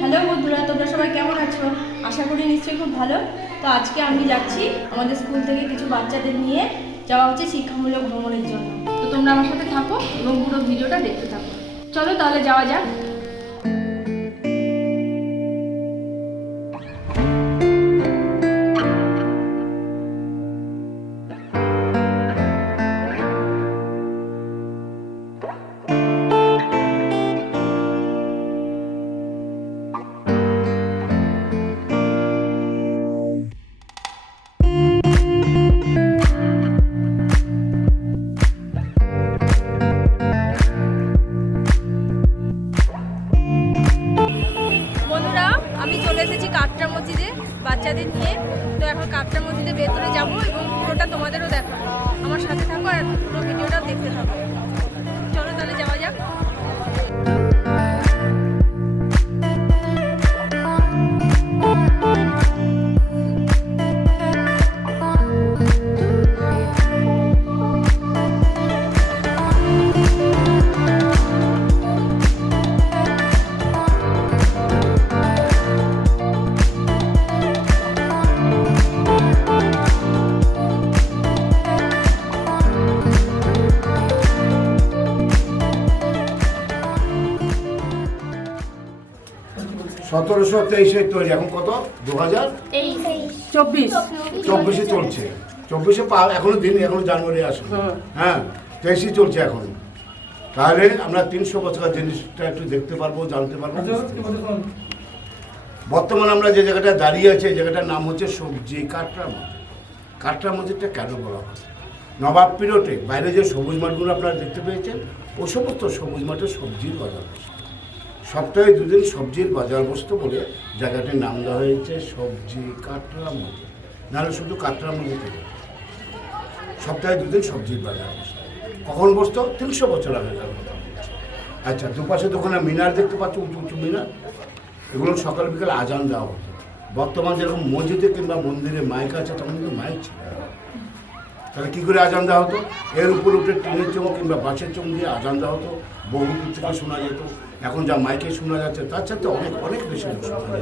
Hello বন্ধুরা, তোমরা সবাই কেমন আছো? আশা করি নিশ্চয়ই খুব ভালো। তো আজকে আমি যাচ্ছি আমাদের স্কুল থেকে কিছু বাচ্চাদের নিয়ে যাওয়া হচ্ছে শিক্ষামূলক ভ্রমণের জন্য। তো তোমরা আমার সাথে থাকো এবং পুরো ভিডিওটা দেখতে থাকো। চলো তাহলে যাওয়া যাক। সতেরোশো তেইশে তৈরি। এখন কত? দু হাজার চব্বিশ। চব্বিশে চলছে। চব্বিশে পা এখনও দিন এখনও জানুয়ারি আসবে। হ্যাঁ তেইশে চলছে এখন। তাহলে আমরা তিনশো বছরের জিনিসটা একটু দেখতে পারব জানতে পারব। পারব। বর্তমানে আমরা যে জায়গাটা দাঁড়িয়ে আছি এই জায়গাটার নাম হচ্ছে সবজি কাটরা মসজিদ। কাটরা মসজিদটা কেন বলা হয়? নবাব পিরিয়ডে বাইরে যে সবুজ মাঠগুলো আপনারা দেখতে পেয়েছেন ও সমস্ত সবুজ মাঠে সবজির বাজার বসে। সপ্তাহে দুদিন সবজির বাজার বসতো বলে জায়গাটির নাম দেওয়া হয়েছে সবজি কাটরা মসজিদ নাহলে শুধু কাটরা মসজিদ সপ্তাহে দুদিন সবজির বাজার বসতো। কখন বসতো? তিনশো বছর আগেকার কথা আচ্ছা দুপাশে দোকানে মিনার দেখতে পাচ্ছ, উঁচু উঁচু মিনার। এগুলো সকাল বিকাল আজান দেওয়া হতো। বর্তমান যেরকম মসজিদে কিংবা মন্দিরে মাইক আছে, তখন কিন্তু মাইক ছিল তাহলে কী করে আজান দেওয়া হতো? এর উপর উঠে ট্রেনের চোখ কিংবা বাসের চোখ দিয়ে আজান দেওয়া হতো। বহু দূর থেকে শোনা যেত। এখন যা মাইকে শোনা যাচ্ছে, তার সাথে অনেক অনেক বেশি শোনা যাচ্ছে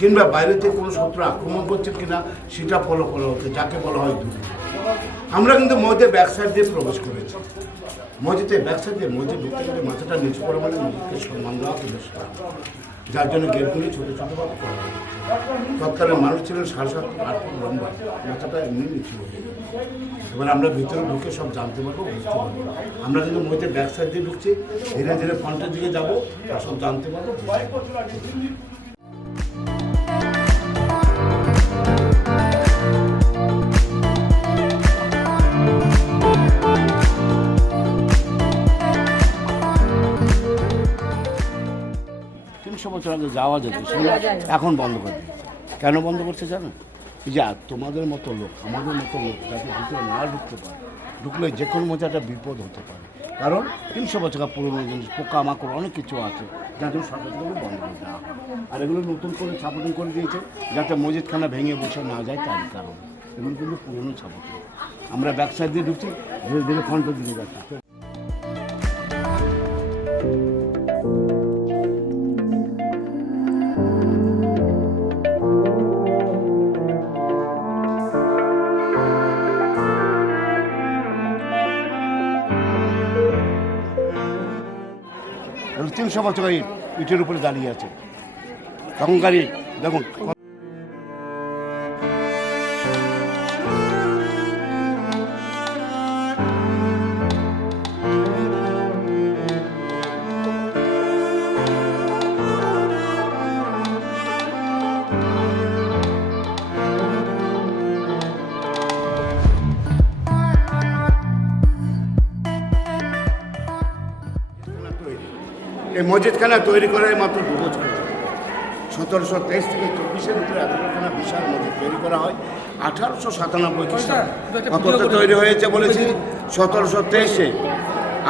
কিংবা বাইরে থেকে কোনো শত্রু আক্রমণ করছে কিনা, সেটা ফলো ফলো হচ্ছে, যাকে বলা হয় দূরে আমরা কিন্তু মধ্যে ব্যাক সাইড দিয়ে প্রবেশ করেছি। মসজিদে ব্যাক সাইড দিয়ে মসজিদ ঢুকতে গেলে মাথাটা নিচু করা মানে মসজিদকে সম্মান দেওয়া কিন্তু যার জন্য গেটগুলি ছোটো ছোটোভাবে করা তৎকালীন মানুষ ছিলেন সাড়ে সাত আট ফুট লম্বা। মাথাটা এমনি নিচু হয়ে এবার আমরা ভিতরে ঢুকে সব জানতে পারব, বুঝতে পারব। আমরা কিন্তু মধ্যে ব্যাক সাইড দিয়ে ঢুকছি, ধীরে ধীরে ফ্রন্টের দিকে যাব সব জানতে পারব। তিনশো বছর আগে যাওয়া যেত সেগুলো এখন বন্ধ করে দিয়েছে কেন বন্ধ করছে জানো? যে তোমাদের মতো লোক আমাদের মতো লোক যাতে ভিতরে না ঢুকতে পারে ঢুকলে যে কোনো মতো একটা বিপদ হতে পারে। কারণ তিনশো বছর পুরোনো জিনিস পোকামাকড় অনেক কিছু আছে যার জন্য সরকার থেকে বন্ধ করে দেওয়া হয়। আর এগুলো নতুন করে ছাপটিং করে দিয়েছে যাতে মসজিদখানা ভেঙে বসে না যায় তারই কারণ। এগুলো কিন্তু পুরোনো ছাপটিং আমরা ব্যাক সাইড দিয়ে ঢুকছি ধীরে ধীরে ফ্রন্টের দিকে যাচ্ছি। তিনশো বছর ইট ইটের উপরে দাঁড়িয়ে আছে। তখনকারী দেখুন। এই মসজিদখানা তৈরি করার মাত্র দু বছর। সতেরোশো তেইশ থেকে চব্বিশের ভিতরে এতখানা বিশাল মসজিদ তৈরি করা হয়। আঠারোশো সাতানব্বই খ্রিস্টাব্দে। তৈরি হয়েছে বলেছি সতেরোশো তেইশে।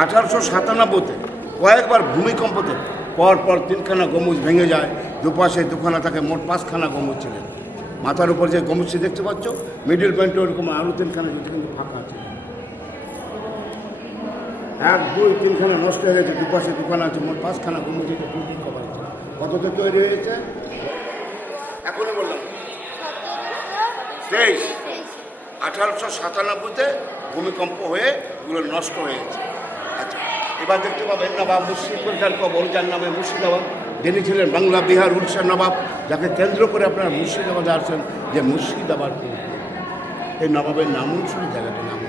আঠারোশো সাতানব্বইতে কয়েকবার ভূমিকম্পতে পর পর তিনখানা গম্বুজ ভেঙে যায়। দুপাশে দুখানা থাকে, মোট পাঁচখানা গম্বুজ ছিলেন। মাথার উপর যে গম্বুজটি দেখতে পাচ্ছ মিডিল পয়েন্টে ওরকম আরও তিনখানা যেটা কিন্তু ফাঁকা আছে। এক, দুই, তিনখানা নষ্ট হয়ে গেছে, দুপাশে দোকান আছে, মোট পাঁচখানা কমিটি বিল্ডিং করা হয়েছে কততে তৈরি হয়েছে? এখনই বললাম। তেইশ। আঠারোশো সাতানব্বইতে ভূমিকম্প হয়ে এগুলো নষ্ট হয়ে গেছে। আচ্ছা এবার দেখতে পাবেন নবাব মুর্শিদপুর খান কবর, যার নামে মুর্শিদাবাদ। যিনি ছিলেন বাংলা, বিহার উড়িষ্যার নবাব, যাকে কেন্দ্র করে আপনারা মুর্শিদাবাদে আসছেন যে মুর্শিদাবাদ এই নবাবের নাম অনুসারে জায়গাটার নাম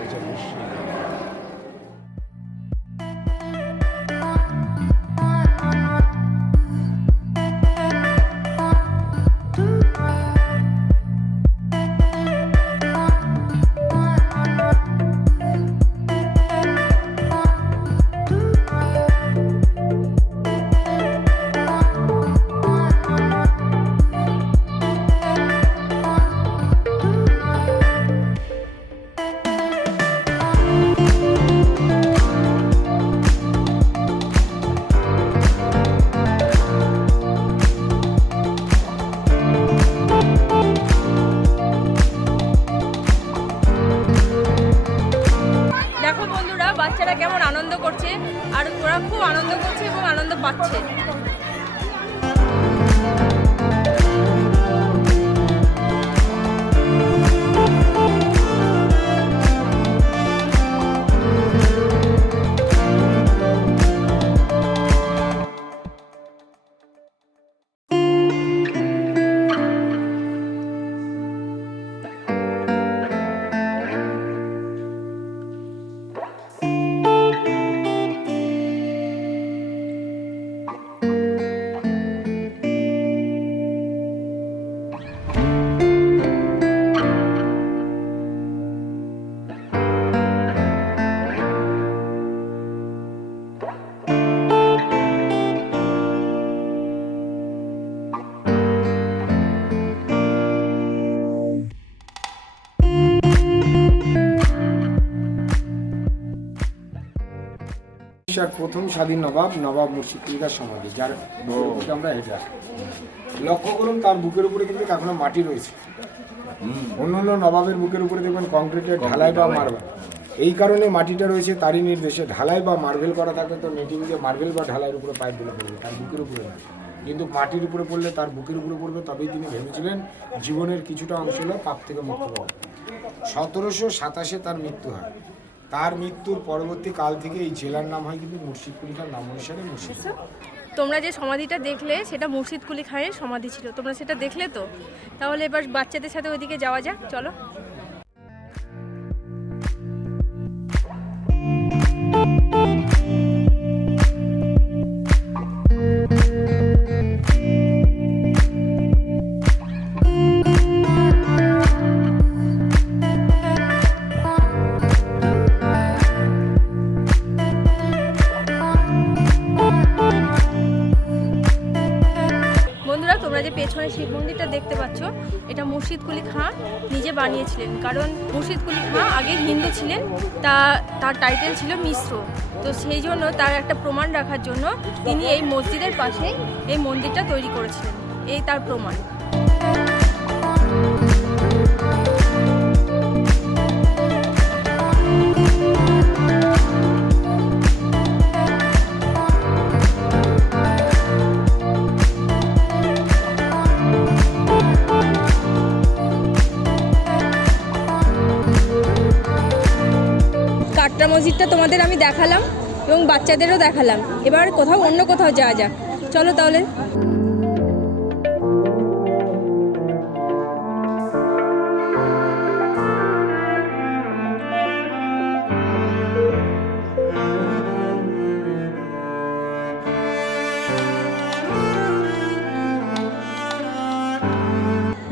আর ওরা খুব আনন্দ করছে এবং আনন্দ পাচ্ছে। উড়িষ্যার প্রথম স্বাধীন নবাব নবাব মুর্শিদকুলিকার সমাধি যার আমরা এটা লক্ষ্য করুন তার বুকের উপরে কিন্তু এখনও মাটি রয়েছে। অন্য অন্য নবাবের বুকের উপরে দেখবেন কংক্রিটের ঢালাই বা মার্বেল এই কারণে মাটিটা রয়েছে তারই নির্দেশে। ঢালাই বা মার্বেল করা থাকে তো নেটিং দিয়ে মার্বেল বা ঢালাইয়ের উপরে পাইপ দিলে পড়বে তার বুকের উপরে না। কিন্তু মাটির উপরে পড়লে তার বুকের উপরে পড়বে তবেই তিনি ভেবেছিলেন জীবনের কিছুটা অংশ হলো পাপ থেকে মুক্ত পাওয়া সতেরোশো সাতাশে তার মৃত্যু হয়। তার মৃত্যুর পরবর্তী কাল থেকে এই জেলার নাম হয় কিন্তু মুর্শিদকুলিকার নাম অনুসারে মুর্শিদ তোমরা যে সমাধিটা দেখলে, সেটা মুর্শিদকুলি খানের সমাধি ছিল। তোমরা সেটা দেখলে তো? তাহলে এবার বাচ্চাদের সাথে ওইদিকে যাওয়া যাক, চলো। বন্ধুরা বানিয়েছিলেন কারণ মুর্শিদ কুলি খাঁ আগে হিন্দু ছিলেন, তা তার টাইটেল ছিল মিশ্র। তো সেই জন্য তার একটা প্রমাণ রাখার জন্য তিনি এই মসজিদের পাশে এই মন্দিরটা তৈরি করেছিলেন। এই তার প্রমাণ। মসজিদটা তোমাদের আমি দেখালাম এবং বাচ্চাদেরও দেখালাম। এবার কোথাও অন্য কোথাও যাওয়া যাক। চলো তাহলে।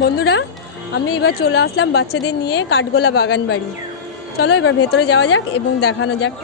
বন্ধুরা, আমি এবার চলে আসলাম বাচ্চাদের নিয়ে কাঠগোলা বাগান বাড়ি চলো এবার ভেতরে যাওয়া যাক এবং দেখানো যাক।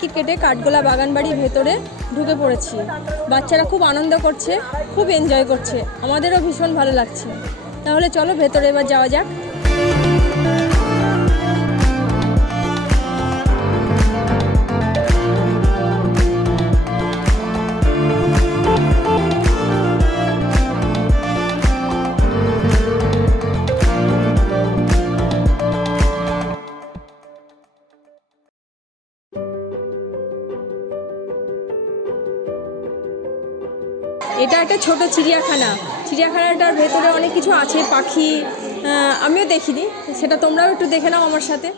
টিকিট কেটে কাঠগোলা বাগানবাড়ির ভেতরে ঢুকে পড়েছি। বাচ্চারা খুব আনন্দ করছে, খুব এনজয় করছে। আমাদেরও ভীষণ ভালো লাগছে। তাহলে চলো ভেতরে এবার যাওয়া যাক। এটা একটা ছোট চিড়িয়াখানা। চিড়িয়াখানাটার ভেতরে অনেক কিছু আছে, পাখি আমিও দেখিনি। সেটা তোমরাও একটু দেখে নাও আমার সাথে।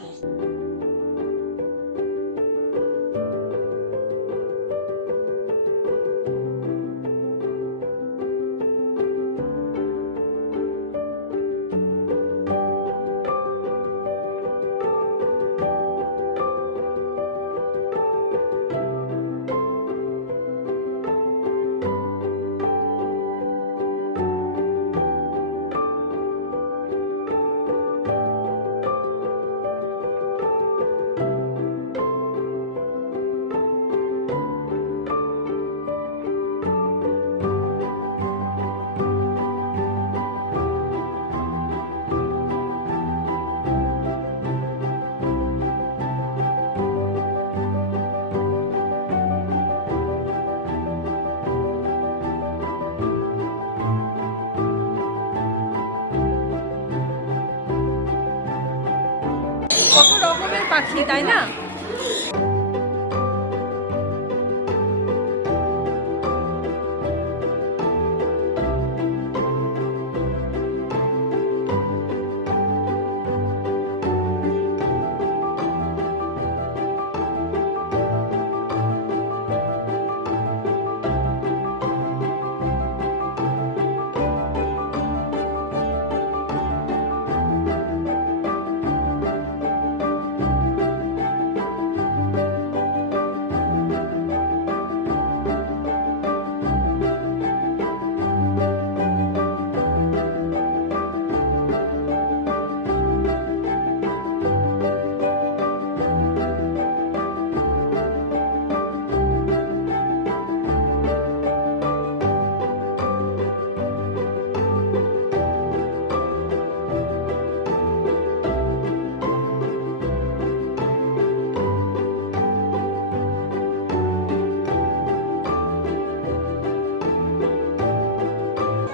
কত রকমের পাখি তাই না?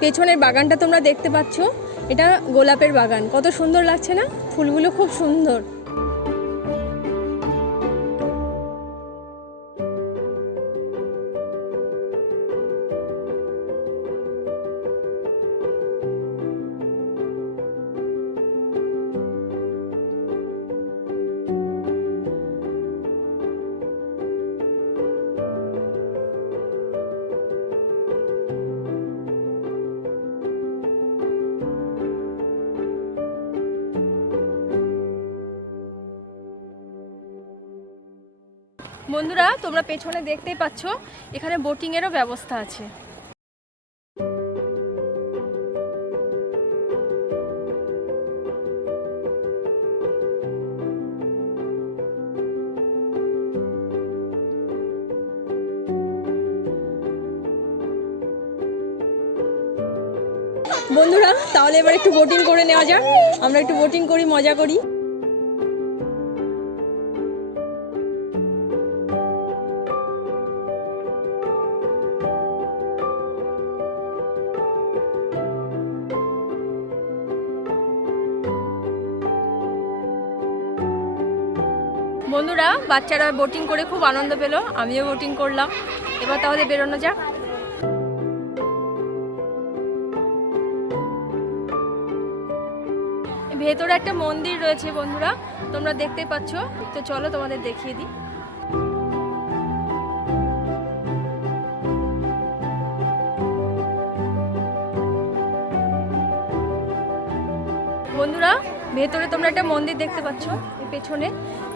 পেছনের বাগানটা তোমরা দেখতে পাচ্ছ। এটা গোলাপের বাগান। কত সুন্দর লাগছে না? ফুলগুলো খুব সুন্দর। বন্ধুরা, তোমরা পেছনে দেখতেই পাচ্ছ, এখানে বোটিংয়েরও ব্যবস্থা আছে। বন্ধুরা, তাহলে এবার একটু বোটিং করে নেওয়া যাক। আমরা একটু বোটিং করি, মজা করি। বাচ্চারা বোটিং করে খুব আনন্দ পেল, আমিও বোটিং করলাম। এবার তাহলে বেরোনো যাক। ভেতরে একটা মন্দির রয়েছে বন্ধুরা, তোমরা দেখতে পাচ্ছ। তো চলো তোমাদের দেখিয়ে দিই। ভেতরে তোমরা একটা মন্দির দেখতে পাচ্ছ পেছনে।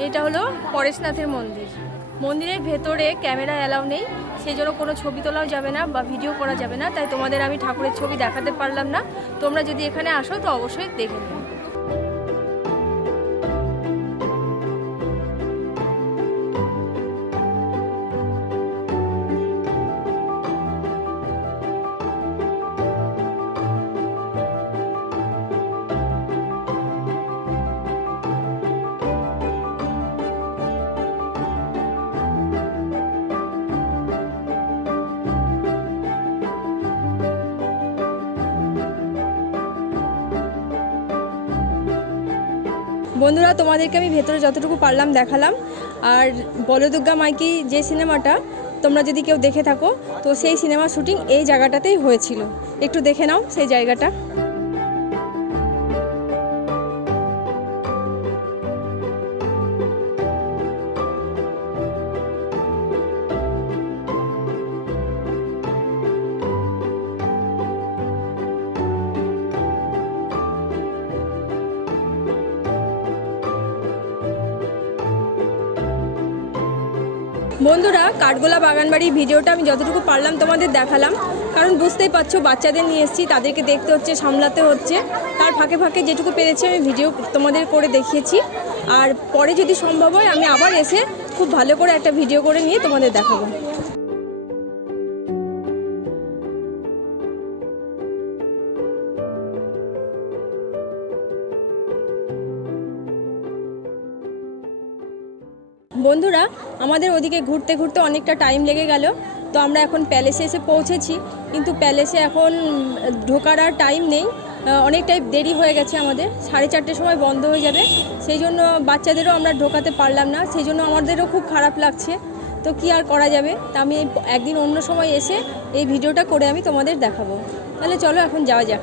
এটা হলো পরেশনাথের মন্দির। মন্দিরের ভেতরে ক্যামেরা অ্যালাউ নেই সেই জন্য কোনো ছবি তোলাও যাবে না বা ভিডিও করা যাবে না। তাই তোমাদের আমি ঠাকুরের ছবি দেখাতে পারলাম না। তোমরা যদি এখানে আসো তো অবশ্যই দেখে নিও। বন্ধুরা তোমাদেরকে আমি ভেতরে যতটুকু পারলাম দেখালাম। আর বলদুর্গা মাইকি যে সিনেমাটা তোমরা যদি কেউ দেখে থাকো, তো সেই সিনেমা শুটিং এই জায়গাটাতেই হয়েছিল। একটু দেখে নাও সেই জায়গাটা। বন্ধুরা, কাঠগোলা বাগানবাড়ির ভিডিওটা আমি যতটুকু পারলাম তোমাদের দেখালাম। কারণ বুঝতেই পারছ, বাচ্চাদের নিয়ে এসেছি, তাদেরকে দেখতে হচ্ছে, সামলাতে হচ্ছে। তার ফাঁকে ফাঁকে যেটুকু পেরেছি আমি ভিডিও তোমাদের করে দেখিয়েছি। আর পরে যদি সম্ভব হয়, আমি আবার এসে খুব ভালো করে একটা ভিডিও করে নিয়ে তোমাদের দেখাবো। বন্ধুরা, আমাদের ওদিকে ঘুরতে ঘুরতে অনেকটা টাইম লেগে গেল। তো আমরা এখন প্যালেসে এসে পৌঁছেছি। কিন্তু প্যালেসে এখন ঢোকার আর টাইম নেই। অনেকটাই দেরি হয়ে গেছে আমাদের। সাড়ে চারটের সময় বন্ধ হয়ে যাবে। সেই জন্য বাচ্চাদেরও আমরা ঢোকাতে পারলাম না। সেই জন্য আমাদেরও খুব খারাপ লাগছে। তো কি আর করা যাবে? তা আমি একদিন অন্য সময় এসে এই ভিডিওটা করে আমি তোমাদের দেখাবো। তাহলে চলো এখন যাওয়া যাক।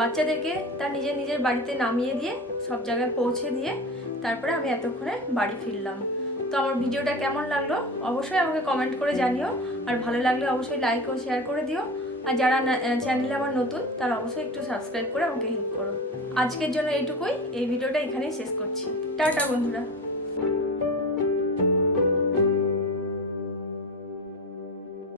বাচ্চাদেরকে তার নিজের নিজের বাড়িতে নামিয়ে দিয়ে, সব জায়গায় পৌঁছে দিয়ে তারপরে আমি এতক্ষণে বাড়ি ফিরলাম। তো আমার ভিডিওটা কেমন লাগল অবশ্যই আমাকে কমেন্ট করে জানিও, আর ভালো লাগলে অবশ্যই লাইক ও শেয়ার করে দিও। আর যারা চ্যানেলে আমার নতুন, তারা অবশ্যই একটু সাবস্ক্রাইব করে আমাকে হেল্প করো। আজকের জন্য এইটুকুই, এই ভিডিওটা এখানেই শেষ করছি। টাটা বন্ধুরা।